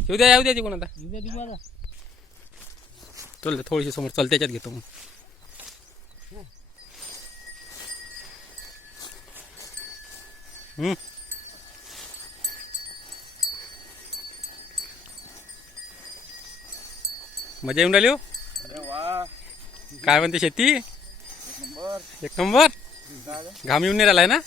येऊ द्या येऊ द्या कोण आता. उद्या दिवू आता चल थोडीशी समोर चल त्याच्यात घेतो मग. हम्म. मजा येऊन राहिली हो. अरे वा. काय म्हणते शेती? नंबर. एक नंबर? घाम येऊन नाही राहिलाय ना?